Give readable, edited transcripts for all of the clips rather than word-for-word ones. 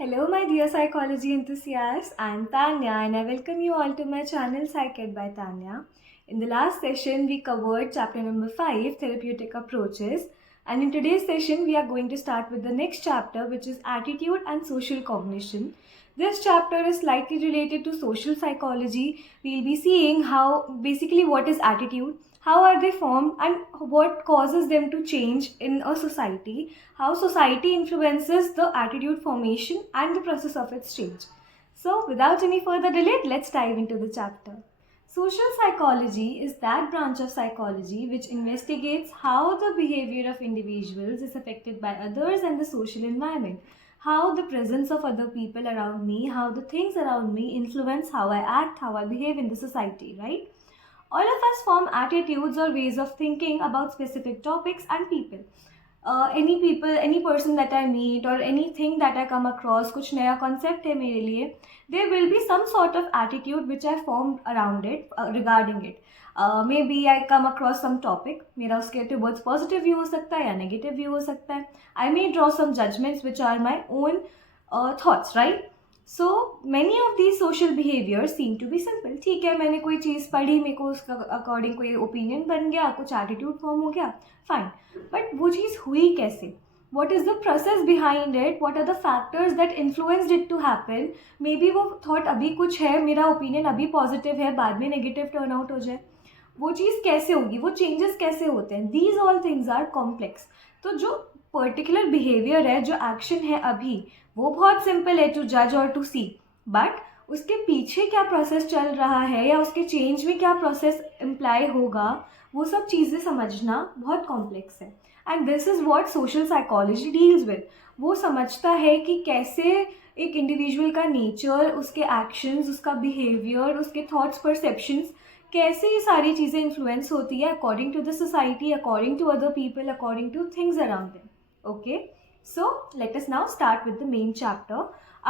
Hello, my dear psychology enthusiasts. I'm Tanya, and I welcome you all to my channel PsychEd by Tanya. In the last session, we covered chapter number 5, Therapeutic Approaches. And in today's session, we are going to start with the next chapter, which is Attitude and Social Cognition. This chapter is slightly related to social psychology. We'll be seeing what is attitude, how are they formed, and what causes them to change in a society, how society influences the attitude formation and the process of its change. So without any further delay, let's dive into the chapter. Social psychology is that branch of psychology which investigates how the behavior of individuals is affected by others and the social environment, how the presence of other people around me, how the things around me influence how I act, how I behave in the society, right? All of us form attitudes or ways of thinking about specific topics and people. Any person that I meet or anything that I come across, कुछ नया concept है मेरे लिए, there will be some sort of attitude which I formed around it, regarding it. Maybe I come across some topic, मेरा उसके towards positive view हो सकता है या negative view हो सकता है. I may draw some judgments which are my own thoughts, right? So many of these social behaviour seem to be simple. ठीक है, मैंने कोई चीज़ पढ़ी, मेरे को उसका अकॉर्डिंग कोई ओपिनियन बन गया, कुछ एटीट्यूड फॉर्म हो गया, फाइन. बट वो चीज़ हुई कैसे? What is the process behind it? What are the factors that influenced it to happen? Maybe वो थॉट अभी कुछ है, मेरा ओपिनियन अभी पॉजिटिव है, बाद में नेगेटिव टर्न आउट हो जाए. वो चीज़ कैसे होगी, वो चेंजेस कैसे होते हैं? These all things are complex. तो जो पर्टिकुलर बिहेवियर है, जो एक्शन है अभी, वो बहुत सिंपल है टू जज और टू सी, बट उसके पीछे क्या प्रोसेस चल रहा है या उसके चेंज में क्या प्रोसेस इम्प्लाई होगा, वो सब चीज़ें समझना बहुत कॉम्प्लेक्स है. And this is what social psychology deals with. वो समझता है कि कैसे एक इंडिविजुअल का नेचर, उसके एक्शंस, उसका बिहेवियर, उसके थॉट्स, परसेप्शंस, कैसे ये सारी चीज़ें इन्फ्लुएंस होती है according to the society, according to other people, according to things around them. Okay, so let us now start with the main chapter.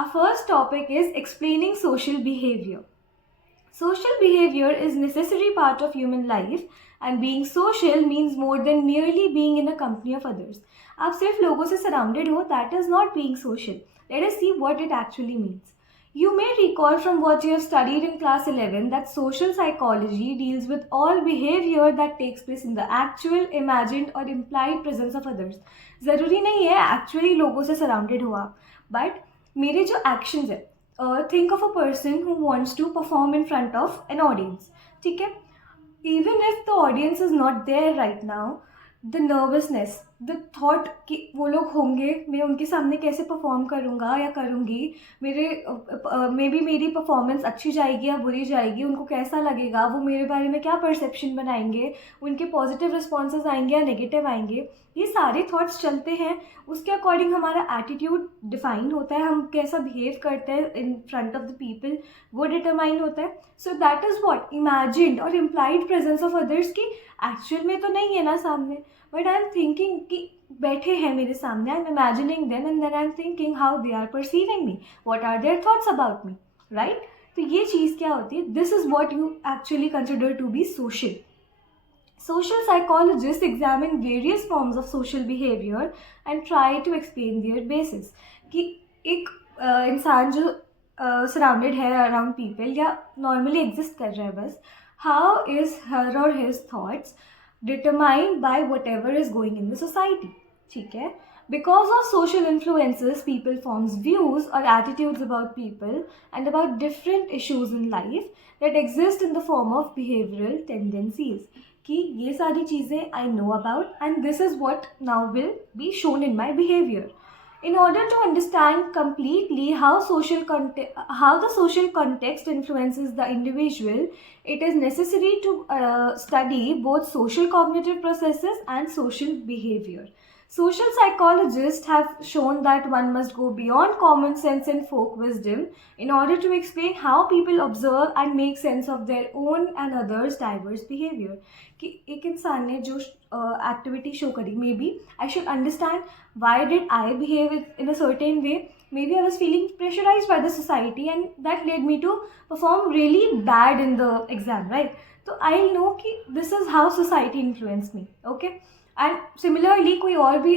Our first topic is explaining social behavior. Social behavior is necessary part of human life, and being social means more than merely being in the company of others. आप सिर्फ लोगों से surrounded हो, that is not being social. Let us see what it actually means. You may recall from what you have studied in class 11 that social psychology deals with all behavior that takes place in the actual, imagined or implied presence of others. ज़रूरी नहीं है actually लोगों से surrounded हो आप, but मेरे जो actions है, think of a person who wants to perform in front of an audience. ठीक है, even if the audience is not there right now, the nervousness, the thought कि वो लोग होंगे, मैं उनके सामने कैसे परफॉर्म करूँगा या करूँगी, मे बी मेरी परफॉर्मेंस अच्छी जाएगी या बुरी जाएगी, उनको कैसा लगेगा, वो मेरे बारे में क्या परसेप्शन बनाएंगे, उनके पॉजिटिव रिस्पॉन्सेज आएंगे या नेगेटिव आएंगे, ये सारे थॉट्स चलते हैं. उसके अकॉर्डिंग हमारा एटीट्यूड डिफाइन होता है, हम कैसा बिहेव करते हैं in front of the people, वो डिटरमाइन होता है. So that is what imagined और इम्प्लाइड प्रेजेंस ऑफ अदर्स की एक्चुअल में तो नहीं है ना सामने, बट आई एम थिंकिंग कि बैठे हैं मेरे सामने, I am imagining them and then I am thinking how they are perceiving me, what are their thoughts about me, right? तो ये चीज़ क्या होती है? This is what you actually consider to be social. Social psychologists examine various forms of social behavior and try to explain their basis. कि एक इंसान जो सराउंडेड है अराउंड पीपल या नॉर्मली एग्जिस्ट कर रहा है बस, हाउ इज हर और his thoughts determined by what ever is going in the society. ठीक है, because of social influences, people forms views or attitudes about people and about different issues in life that exist in the form of behavioral tendencies. कि ये सारी चीज़ें I know about and this is what now will be shown in my behavior. In order to understand completely how the social context influences the individual, it is necessary to study both social cognitive processes and social behavior. Social psychologists have shown that one must go beyond common sense and folk wisdom in order to explain how people observe and make sense of their own and others' diverse behavior. कि एक इंसान ने जो activity show करी, maybe I should understand why did I behave in a certain way. Maybe I was feeling pressurized by the society and that led me to perform really bad in the exam, right? So I'll know कि this is how society influenced me, okay? And similarly कोई और भी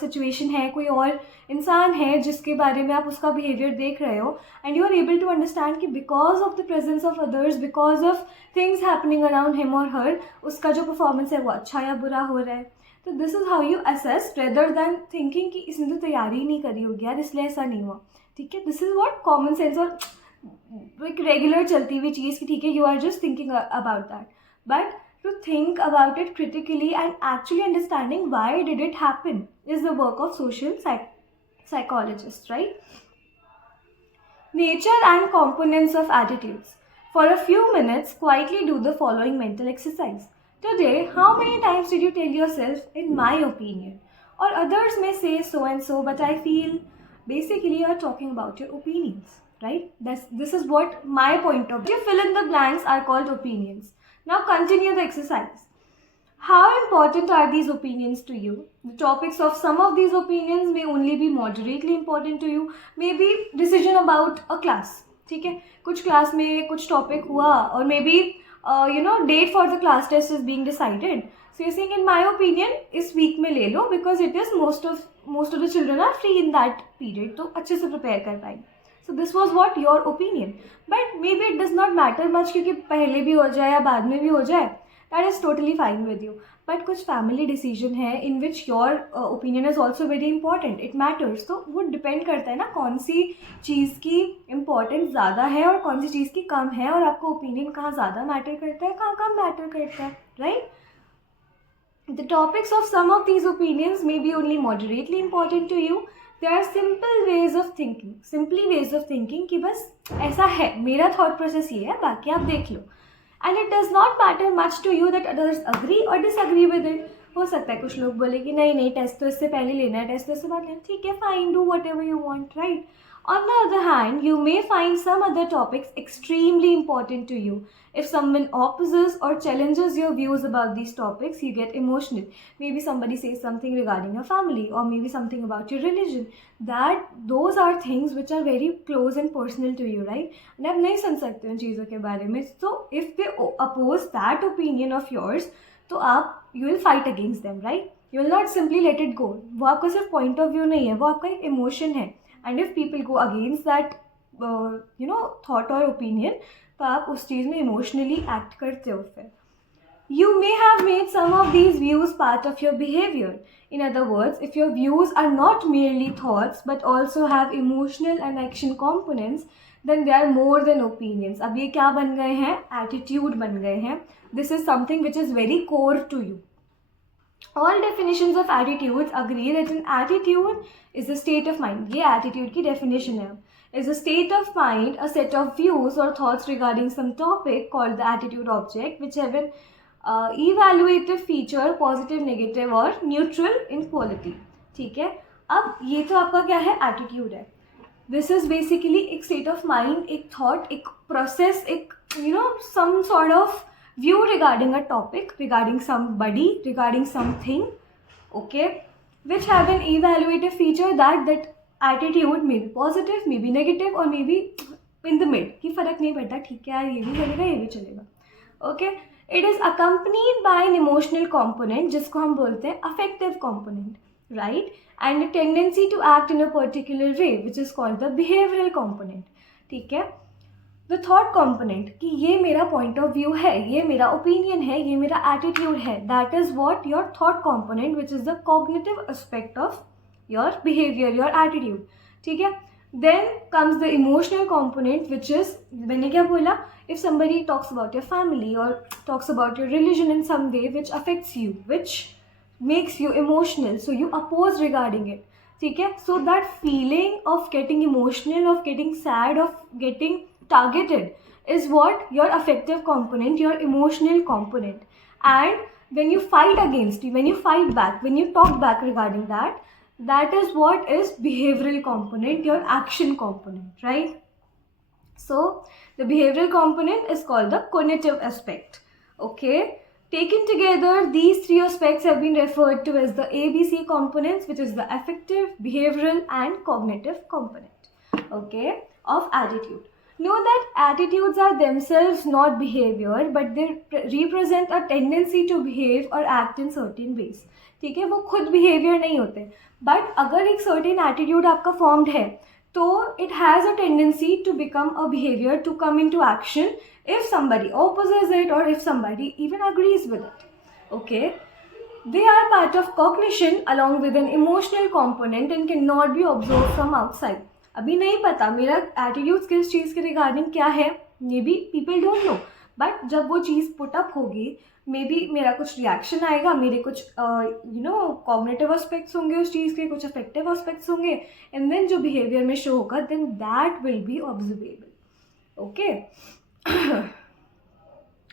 सिचुएशन है, कोई और इंसान है जिसके बारे में आप उसका बिहेवियर देख रहे हो, and you are able to understand कि because of the presence of others, because of things happening around him और हर, उसका जो परफॉर्मेंस है वो अच्छा या बुरा हो रहा है. तो this is how you assess, rather than thinking कि इसने तो तैयारी ही नहीं करी होगी यार इसलिए ऐसा नहीं हुआ. ठीक है, this is what common sense और एक रेगुलर चलती हुई चीज़ की ठीक है, you are just thinking about that. But to think about it critically and actually understanding why did it happen is the work of social psychologists, right? Nature and components of attitudes. For a few minutes, quietly do the following mental exercise. Today, how many times did you tell yourself, in my opinion? Or others may say so and so, but I feel. Basically, you are talking about your opinions, right? This is what my point of view. You fill in the blanks are called opinions. Now continue the exercise. How important are these opinions to you? The topics of some of these opinions may only be moderately important to you. Maybe decision about a class. ठीक है, कुछ क्लास में कुछ topic हुआ और maybe date for the class test is being decided. So you saying in my opinion इस week में ले लो because it is most of the children are free in that period, तो अच्छे से प्रिपेयर कर पाएंगे. So this was what your opinion, but maybe it does not matter much क्योंकि पहले भी हो जाए या बाद में भी हो जाए, that is totally fine with you. But कुछ फैमिली डिसीजन है in which your opinion is also very important, it matters. तो वो डिपेंड करता है ना कौन सी चीज़ की इम्पोर्टेंस ज़्यादा है और कौन सी चीज़ की कम है, और आपको ओपिनियन कहाँ ज़्यादा मैटर करता है, कहाँ कम मैटर करता है, right? The topics of some of these opinions may be only moderately important to you. There are simple ways of thinking, simply ways of thinking कि बस ऐसा है, मेरा thought process ये है, बाकी आप देख लो. And it does not matter much to you that others agree or disagree with it. हो सकता है कुछ लोग बोले कि नहीं टेस्ट तो इससे पहले लेना है, टेस्ट तो इससे बाद लेना, ठीक है, fine, do what ever you want, right? On the other hand, you may find some other topics extremely important to you. If someone opposes or challenges your views about these topics, you get emotional. Maybe somebody says something regarding your family or maybe something about your religion. Those are things which are very close and personal to you, right? And आप नहीं सुन सकते उन चीज़ों के बारे में. So if they oppose that opinion of yours, तो you will fight against them, right? You will not simply let it go. वो आपका सिर्फ point of view नहीं है, वो आपका एक emotion है. And if people go against that thought or opinion, तो आप उस चीज़ में emotionally act करते हो फिर. You may have made some of these views part of your behavior. In other words, if your views are not merely thoughts but also have emotional and action components, then they are more than opinions. अब ये क्या बन गए हैं? Attitude बन गए हैं. This is something which is very core to you. All definitions of attitudes agree that an attitude is a state of mind. ये attitude की definition है. Is a state of mind, a set of views or thoughts regarding some topic called the attitude object, which have an evaluative feature, positive, negative और neutral in quality. ठीक है, अब ये तो आपका क्या है? Attitude है. This is basically एक state of mind, एक thought, एक process, एक some sort of view regarding a topic, regarding somebody, regarding something, okay, which have an evaluative feature that attitude may be positive, may be negative or may be in the mid, कि फर्क नहीं पड़ता, ठीक है यार ये भी चलेगा ये भी चलेगा, okay. It is accompanied by an emotional component जिसको हम बोलते हैं affective component, right, and a tendency to act in a particular way which is called the behavioral component. ठीक है, द थॉट कॉम्पोनेंट कि ये मेरा पॉइंट ऑफ व्यू है, ये मेरा ओपिनियन है, ये मेरा एटीट्यूड है, that is what your thought component which is the cognitive aspect of your behaviour, your attitude. ठीक है, then comes the emotional component which is, मैंने क्या बोला, if somebody talks about your family और talks about your religion in some way which affects you, which makes you emotional, so you oppose regarding it. ठीक है, so that feeling of getting emotional, of getting sad, of getting targeted is what your affective component, your emotional component. And when you fight against, when you fight back, when you talk back regarding that, that is what is behavioral component, your action component, right? So the behavioral component is called the cognitive aspect, okay. Taken together, these three aspects have been referred to as the ABC components, which is the affective, behavioral and cognitive component, okay, of attitude. Know that attitudes are themselves not behavior, but they represent a tendency to behave or act in certain ways. ठीक है, वो खुद behavior नहीं होते, but अगर एक certain attitude आपका formed है, तो it has a tendency to become a behavior, to come into action if somebody opposes it or if somebody even agrees with it. Okay, they are part of cognition along with an emotional component and cannot be observed from outside. अभी नहीं पता मेरा एटीट्यूड किस चीज़ के रिगार्डिंग क्या है, may be people don't know, but जब वो चीज़ पुट अप होगी, मे बी मेरा कुछ रिएक्शन आएगा, मेरे कुछ कॉग्निटिव एस्पेक्ट्स होंगे उस चीज़ के, कुछ अफेक्टिव एस्पेक्ट्स होंगे, एंड देन जो बिहेवियर में शो होगा, then that will be observable. Okay.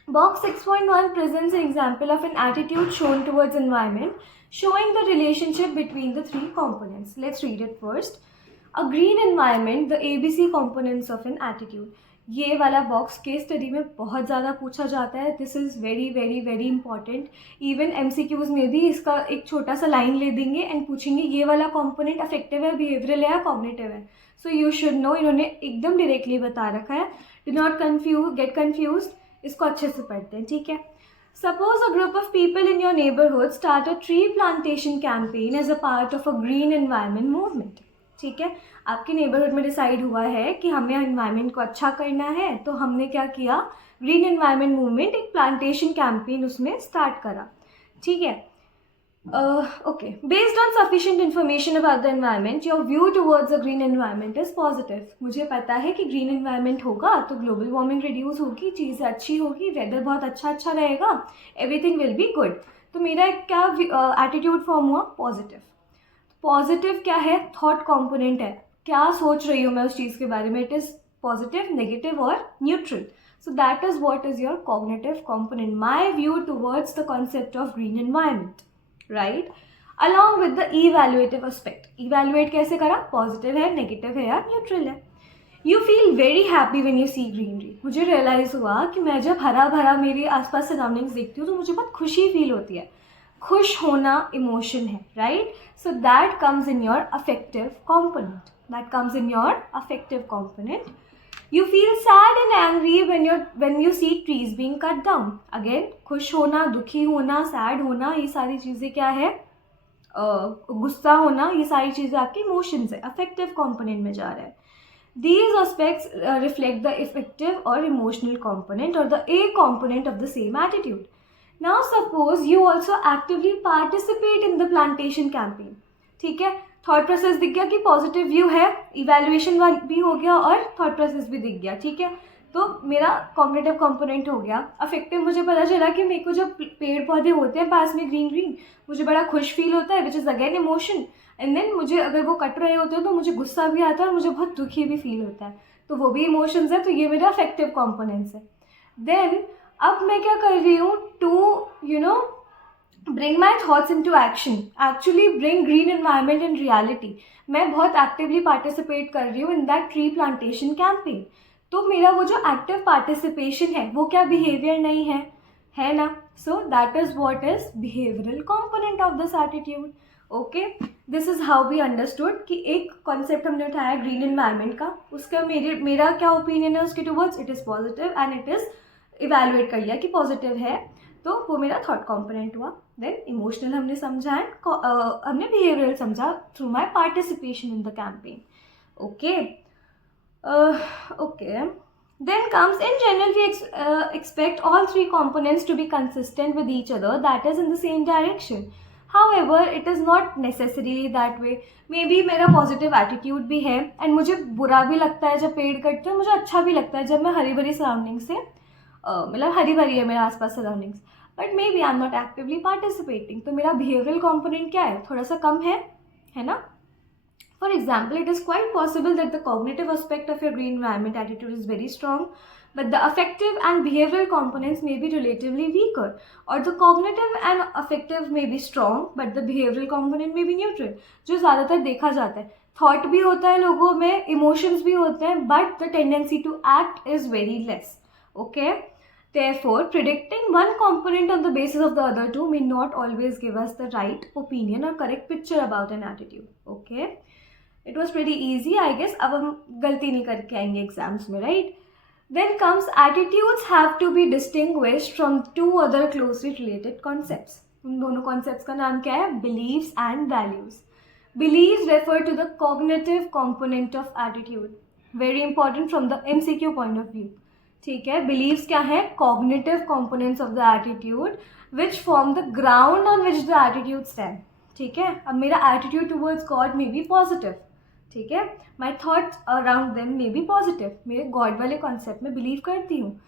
Box 6.1 presents an example of an attitude shown towards environment, showing the relationship between the three components. Let's read it first. A green environment, the ABC components of an attitude. ये वाला box case study में बहुत ज़्यादा पूछा जाता है. This is very very very important. Even MCQs में भी इसका एक छोटा सा लाइन ले देंगे एंड पूछेंगे ये वाला कंपोनेंट अफेक्टिव है, बिहेवियरल है या कॉग्निटिव है. सो यू शुड नो, इन्होंने एकदम डायरेक्टली बता रखा है. Do not get confuse. इसको अच्छे से पढ़ते हैं, ठीक है. Suppose a group of people in your neighborhood start a tree plantation campaign as a part of a green environment movement. ठीक है, आपके नेबरहुड में डिसाइड हुआ है कि हमें एनवायरनमेंट को अच्छा करना है, तो हमने क्या किया, ग्रीन एनवायरनमेंट मूवमेंट, एक प्लांटेशन कैंपेन उसमें स्टार्ट करा. ठीक है. Okay. Based on sufficient information about the environment, your view towards a green environment is positive. मुझे पता है कि ग्रीन एनवायरनमेंट होगा तो ग्लोबल वार्मिंग रिड्यूस होगी, चीज़ें अच्छी होगी, वेदर बहुत अच्छा रहेगा, एवरीथिंग विल बी गुड. तो मेरा क्या एटीट्यूड फॉर्म हुआ, पॉजिटिव. पॉजिटिव क्या है, थॉट कंपोनेंट है, क्या सोच रही हूँ मैं उस चीज़ के बारे में. इट इज़ पॉजिटिव, नेगेटिव और neutral. So that is what is your cognitive component, my view towards the concept of green environment, right. Along with the evaluative aspect. Evaluate कैसे करा, पॉजिटिव है, नेगेटिव है या न्यूट्रल है. You feel very happy when you see greenery. मुझे realise हुआ कि मैं जब हरा भरा मेरे आसपास सराउंडिंग्स देखती हूँ तो मुझे बहुत खुशी फील होती है. खुश होना इमोशन है, right. So that comes in your affective component. You feel sad and angry when you see trees being cut down. Again, खुश होना, दुखी होना, सैड होना, ये सारी चीज़ें क्या है, गुस्सा होना, ये सारी चीज़ें आपकी इमोशंस है, अफेक्टिव कॉम्पोनेंट में जा रहा है. These aspects reflect the affective or emotional component or the A component of the same attitude. Now suppose you also actively participate in the plantation campaign. ठीक है, थॉट प्रोसेस दिख गया कि पॉजिटिव व्यू है, इवैल्यूएशन भी हो गया और थॉट प्रोसेस भी दिख गया. ठीक है, तो मेरा कॉग्निटिव कंपोनेंट हो गया. अफेक्टिव, मुझे पता चला कि मेरे को जब पेड़ पौधे होते हैं पास में ग्रीन, मुझे बड़ा खुश फील होता है, which is again emotion. And then मुझे अगर वो कट रहे होते हैं तो मुझे गुस्सा भी आता है और मुझे बहुत दुखी भी फील होता है, तो वो भी इमोशंस है. तो ये मेरा अफेक्टिव कॉम्पोनेंट्स है. देन अब मैं क्या कर रही हूँ, to bring my thoughts into action, actually bring green environment in reality. मैं बहुत actively participate कर रही हूँ in that tree plantation campaign. तो मेरा वो जो active participation है वो क्या behavior नहीं है ना. So that is what is behavioral component of this attitude. Okay, this is how we understood कि एक concept हमने उठाया green environment का, उसका मेरा क्या opinion है उसके towards, it is positive and it is evaluate कर लिया कि positive है, तो वो मेरा थॉट कंपोनेंट हुआ. देन इमोशनल हमने समझा एंड हमने बिहेवियरल समझा through my participation in the campaign. Okay. Then comes, in general we expect all three components to be consistent with each other, that is in the same direction. However, it is not necessarily that way. Maybe मेरा positive attitude भी है एंड मुझे बुरा भी लगता है जब पेड़ कटते हैं, मुझे अच्छा भी लगता है जब मैं हरी भरी सराउंडिंग से मतलब हरी भरी है मेरे आसपास surroundings, but maybe I am not actively participating. तो मेरा बिहेवियरल कॉम्पोनेंट क्या है, थोड़ा सा कम है ना. For example, it is quite possible that the cognitive aspect of your green environment attitude is very strong, but the affective and behavioral components may be relatively weaker, or the cognitive and affective may be strong but the behavioral component may be neutral. जो ज़्यादातर देखा जाता है, थॉट भी होता है लोगों में, इमोशंस भी होते हैं, but the tendency to act is very less. Okay, therefore predicting one component on the basis of the other two may not always give us the right opinion or correct picture about an attitude. Okay, it was very easy I guess. अब हम गलती नहीं करके आएंगे exams में, right. Then comes attitudes have to be distinguished from two other closely related concepts. उन दोनों concepts का नाम क्या है? Beliefs and values. Beliefs refer to the cognitive component of attitude. Very important from the MCQ point of view. ठीक है, beliefs क्या है? Cognitive components of the attitude which form the ground on which the attitude stand. ठीक है, अब मेरा attitude towards God maybe positive. ठीक है, my thoughts around them maybe positive. मेरे गॉड वाले कॉन्सेप्ट में बिलीव करती हूँ.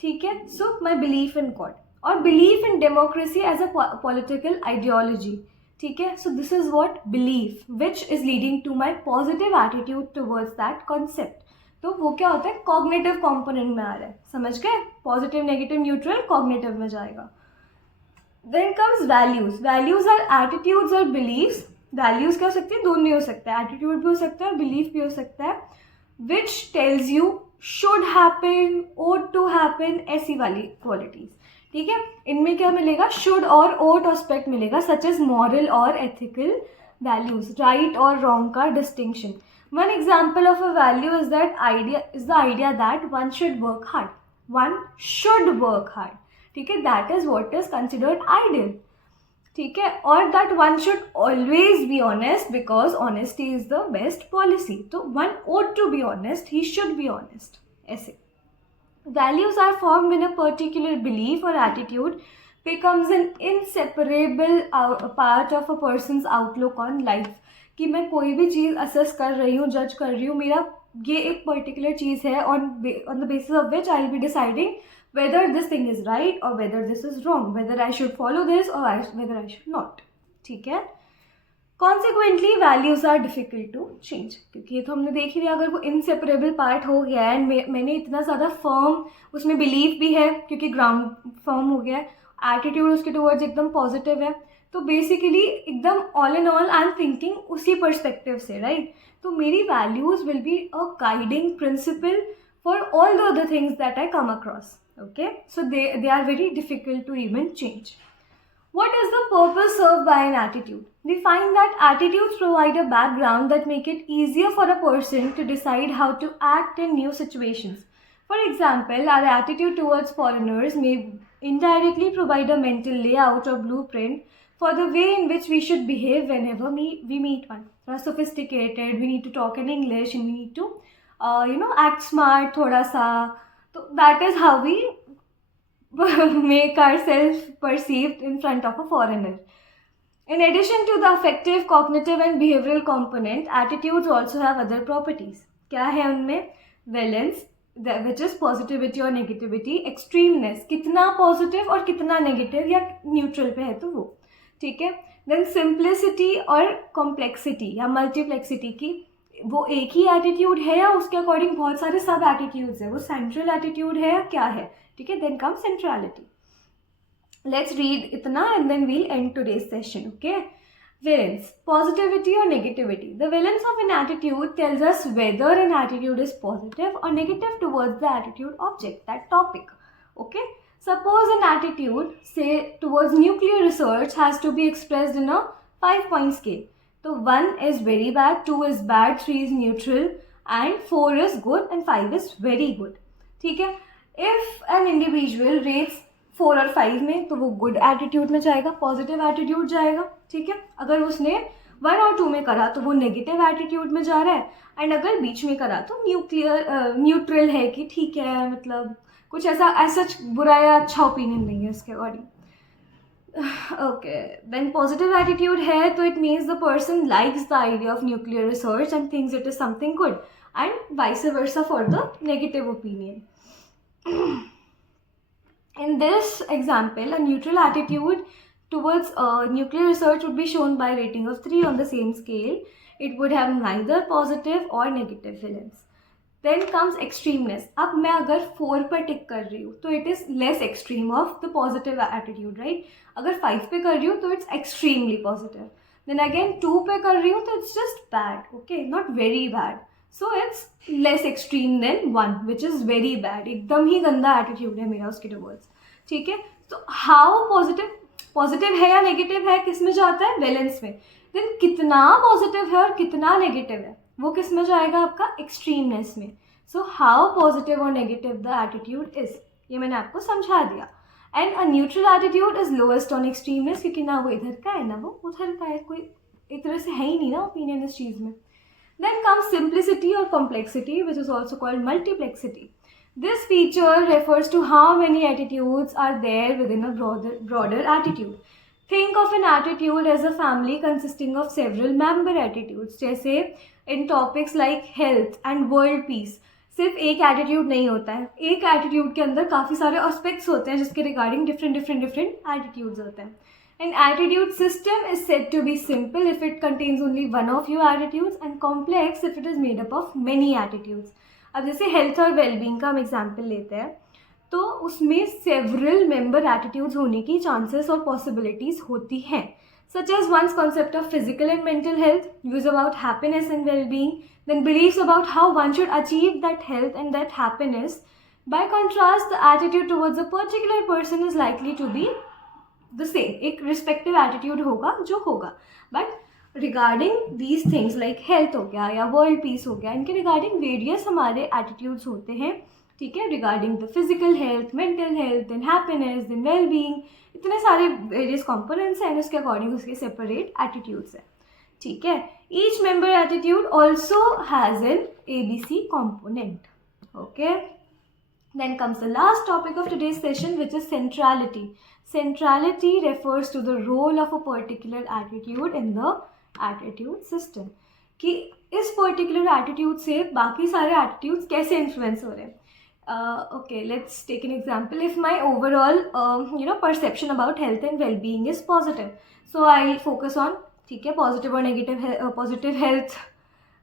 ठीक है, so my belief in God और belief in democracy as a political ideology. ठीक है, so this is what belief which is leading to my positive attitude towards that concept. तो वो क्या होता है? कॉग्निटिव कॉम्पोनेंट में आ रहा है. समझ गए? पॉजिटिव, नेगेटिव, न्यूट्रल, कॉग्निटिव में जाएगा. Then comes values. Values are attitudes और बिलीव्स. वैल्यूज क्या हो सकती है? दोनों नहीं हो सकता है. एटीट्यूड भी हो सकता है और बिलीफ भी हो सकता है. Which tells you should happen, ought to happen, ऐसी वाली क्वालिटीज. ठीक है, इनमें क्या मिलेगा? शुड और ओट एस्पेक्ट मिलेगा, सच एज मॉरल और एथिकल वैल्यूज, राइट और रॉन्ग का distinction. One example of a value is the idea that one should work hard. One should work hard. ठीक है, that is what is considered ideal. ठीक है, और that one should always be honest because honesty is the best policy. तो one ought to be honest, he should be honest. ऐसे values are form when a particular belief और attitude becomes an inseparable part of a person's outlook on life. कि मैं कोई भी चीज़ असेस कर रही हूँ, जज कर रही हूँ, मेरा ये एक पर्टिकुलर चीज़ है on the basis of which I will be deciding whether this thing is right or whether this is wrong, whether I should follow this or whether I should not. ठीक है, consequently values are difficult to change. क्योंकि ये तो हमने देख ही लिया, अगर वो इनसेपरेबल पार्ट हो गया है एंड मैंने इतना ज़्यादा फर्म उसमें बिलीव भी है क्योंकि ग्राउंड फर्म हो गया है, एटीट्यूड उसके टुवर्ड्स एकदम पॉजिटिव है, तो बेसिकली एकदम all in all I am thinking उसी पर्सपेक्टिव से, राइट. तो मेरी values will be a guiding principal for all the other things that I come across. Okay, so they are very difficult to even change. What is the purpose served by an attitude? We find that attitudes provide a background that make it easier for a person to decide how to act in new situations. For example, our attitude towards foreigners may indirectly provide a mental layout or blueprint for the way in which we should behave whenever we meet one. We are sophisticated, we need to talk in English and we need to act smart thoda sa. So that is how we make ourselves perceived in front of a foreigner. In addition to the affective, cognitive and behavioral component, attitudes also have other properties. क्या है उनमें? Valence, which is positivity और negativity. Extremeness, कितना positive और कितना negative या neutral पे है तो वो. ठीक है. Then simplicity और complexity या multiplexity की वो एक ही एटीट्यूड है या उसके अकॉर्डिंग बहुत सारे सब एटीट्यूड्स है, वो सेंट्रल एटीट्यूड है या क्या है. ठीक है, then come centrality. Let's read इतना and then we'll end today's session. Okay, valence, positivity और negativity. The valence of an attitude tells us whether an attitude is positive और negative towards the attitude object, that topic. Okay, suppose an attitude say towards nuclear research has to be expressed in a 5-point scale. So 1 is very bad, 2 is bad, 3 is neutral and 4 is good and 5 is very good. ठीक है, if an individual rates 4 और 5 में तो वो good attitude में जाएगा, positive attitude जाएगा. ठीक है, अगर उसने 1 और 2 में करा तो वो negative attitude में जा रहा है, एंड अगर बीच में करा तो न्यूट्रल है कि ठीक है, मतलब कुछ ऐसा बुरा या अच्छा ओपिनियन नहीं है उसके according. Okay, then positive attitude है तो it means the person likes the idea of nuclear research and thinks it is something good and vice versa for the negative opinion. In this example, a neutral attitude towards nuclear research would be shown by rating of 3 on the same scale. It would have neither positive or negative valence. Then comes extremeness. अब मैं अगर 4 पर टिक कर रही हूँ तो it is less extreme of the positive attitude, right. अगर 5 पे कर रही हूँ तो it's extremely positive. Then again 2 पे कर रही हूँ तो it's just bad, okay, not very bad. So it's less extreme then 1 which is very bad. एकदम ही गंदा एटीट्यूड है मेरा उसके टुवर्ड्स. ठीक है, तो हाउ पॉजिटिव है या नेगेटिव है, किस में जाता है? वैलेंस में. देन कितना पॉजिटिव है और कितना नेगेटिव है वो किस में जाएगा, आपका एक्सट्रीमनेस में. सो हाउ पॉजिटिव और नेगेटिव द एटीट्यूड इज, ये मैंने आपको समझा दिया. And a neutral attitude is lowest on extremeness, क्योंकि ना वो इधर का है ना वो उधर का है, कोई एक तरह से है ही नहीं ना ओपिनियन इस चीज़ में. Then comes simplicity or complexity, which is also called multiplexity. This feature refers to how many attitudes are there within a broader attitude. Think of an attitude as a family consisting of several member attitudes. जैसे in topics like health and world peace, सिर्फ एक एटीट्यूड नहीं होता है, एक एटीट्यूड के अंदर काफ़ी सारे एस्पेक्ट्स होते हैं जिसके रिगार्डिंग डिफरेंट एटीट्यूड्स होते हैं. An attitude system is said to be simple if it contains only one of your attitudes and complex if it is made up of many attitudes. अब जैसे हेल्थ और वेलबींग का हम एग्जाम्पल लेते हैं तो उसमें सेवरल मेंबर एटीट्यूड्स होने की चांसेस और पॉसिबिलिटीज़ होती हैं, such as one's concept of physical and mental health, views about happiness and well-being, then beliefs about how one should achieve that health and that happiness. By contrast, the attitude towards a particular person is likely to be the same, एक respective attitude होगा जो होगा. But regarding these things like health हो गया या world peace हो गया, इनके रिगार्डिंग वेरियस हमारे एटीट्यूड्स होते हैं. ठीक है, regarding the physical health, mental health, then happiness, then well being, इतने सारे वेरियस कंपोनेंट्स हैं, उसके अकॉर्डिंग उसके सेपरेट एटीट्यूड्स हैं. ठीक है, each member attitude also has an ABC component. Okay. Then comes the last topic of today's session, which is centrality. Centrality refers to the role of a particular attitude in the attitude system. कि इस particular attitude से बाकी सारे attitudes कैसे influence हो रहे हैं. Okay, let's take an example. If my overall perception about health and well-being is positive, so I'll focus on, ठीक है, पॉजिटिव और नेगेटिव. पॉजिटिव हेल्थ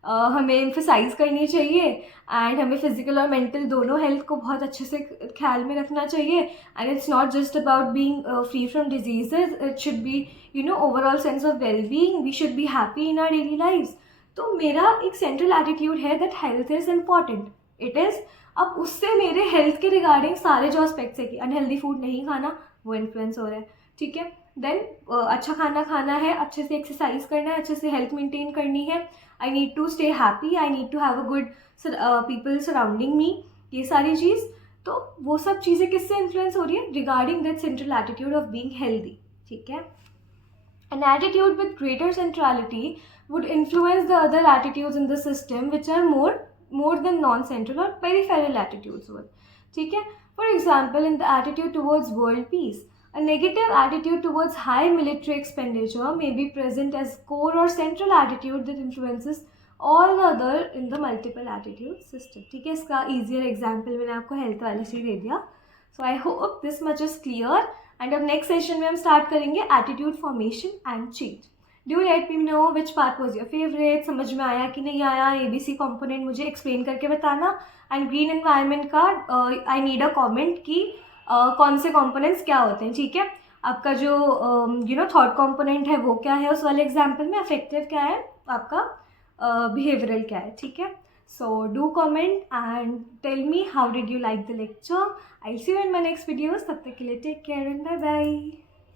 हमें एम्फसाइज करनी चाहिए एंड हमें फिजिकल और मेंटल दोनों हेल्थ को बहुत अच्छे से ख्याल में रखना चाहिए. And it's not just about being free from diseases, it should be overall sense of well being, we should be happy in our daily lives. तो मेरा एक सेंट्रल एटीट्यूड है that health is important, it is. अब उससे मेरे हेल्थ के रिगार्डिंग सारे जो एस्पेक्ट्स है कि अनहेल्दी फूड नहीं खाना, वो इन्फ्लुएंस हो रहा है. ठीक है, देन अच्छा खाना खाना है, अच्छे से एक्सरसाइज करना है, अच्छे से हेल्थ मेंटेन करनी है. I need to stay happy, I need to have a good people surrounding me, ये सारी चीज़. तो वो सब चीज़ें किससे इन्फ्लुएंस हो रही है, regarding that central attitude of being healthy. ठीक है, an attitude with greater centrality would influence the other attitudes in the system which are more than non-central or peripheral attitudes would. ठीक है, for example, in the attitude towards world peace, a negative attitude towards high military expenditure may be present as core or central attitude that influences all the other in the multiple attitude system. ठीक है, इसका easier example मैंने आपको health वाले से दे दिया. So I hope this much is clear. And अब next session में हम start करेंगे attitude formation and change. Do let me know which part was your favorite, समझ में आया कि नहीं आया, ABC component मुझे एक्सप्लेन करके बताना. एंड ग्रीन एनवायरनमेंट का आई नीड अ कमेंट कि कौन से कंपोनेंट्स क्या होते हैं. ठीक है, आपका जो थॉट कंपोनेंट है वो क्या है उस वाले एग्जाम्पल में, अफेक्टिव क्या है, आपका बिहेवियरल क्या है. ठीक है, so do comment and tell me how did you like the lecture. I see you in my next videos. तब तक के लिए take care and bye bye.